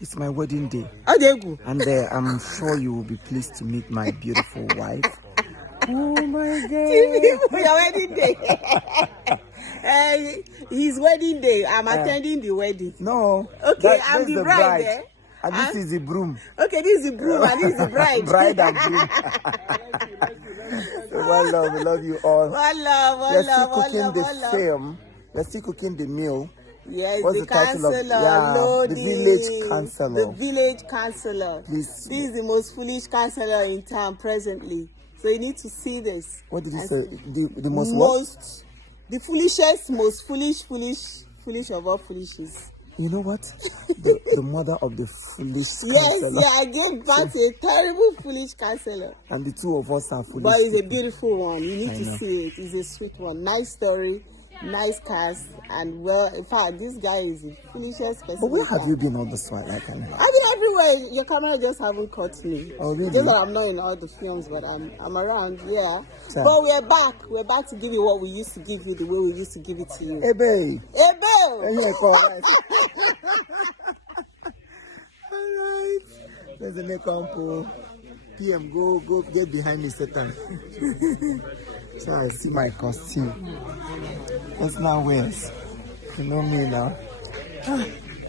It's my wedding day. Adegu. And I'm sure you will be pleased to meet my beautiful wife. Oh my God. Your wedding day. His wedding day. I'm attending the wedding. No. Okay, I'm the bride. Eh? And this is the broom. Okay, this is the broom and this is the bride. Bride and broom. So one love, we love you all. One love, one You're love, still one cooking love, the one love. film. You're still cooking the meal. Yes, What's the title of counselor, the village counselor. The village counselor. Please. This is the most foolish counselor in town presently. So you need to see this. What did you say? The most the foolishest, most foolish of all foolishes. You know what? The mother of the foolish counselor. Yes, I gave birth to a terrible foolish counselor. And the two of us are foolish. But it's a beautiful one. You need to see it. It's a sweet one. Nice story, nice cast, and well, in fact, this guy is the foolishest person. But where have you been all this while? I've been everywhere. Your camera just haven't caught me. Oh, really? Just that I'm not in all the films, but I'm around, yeah. Sure. But we're back. We're back to give you what we used to give you, the way we used to give it to you. Hey, babe. Hey, babe. All right. There's a make-up. PM, go get behind me, Satan. So I see my costume. That's now wears. You know me now.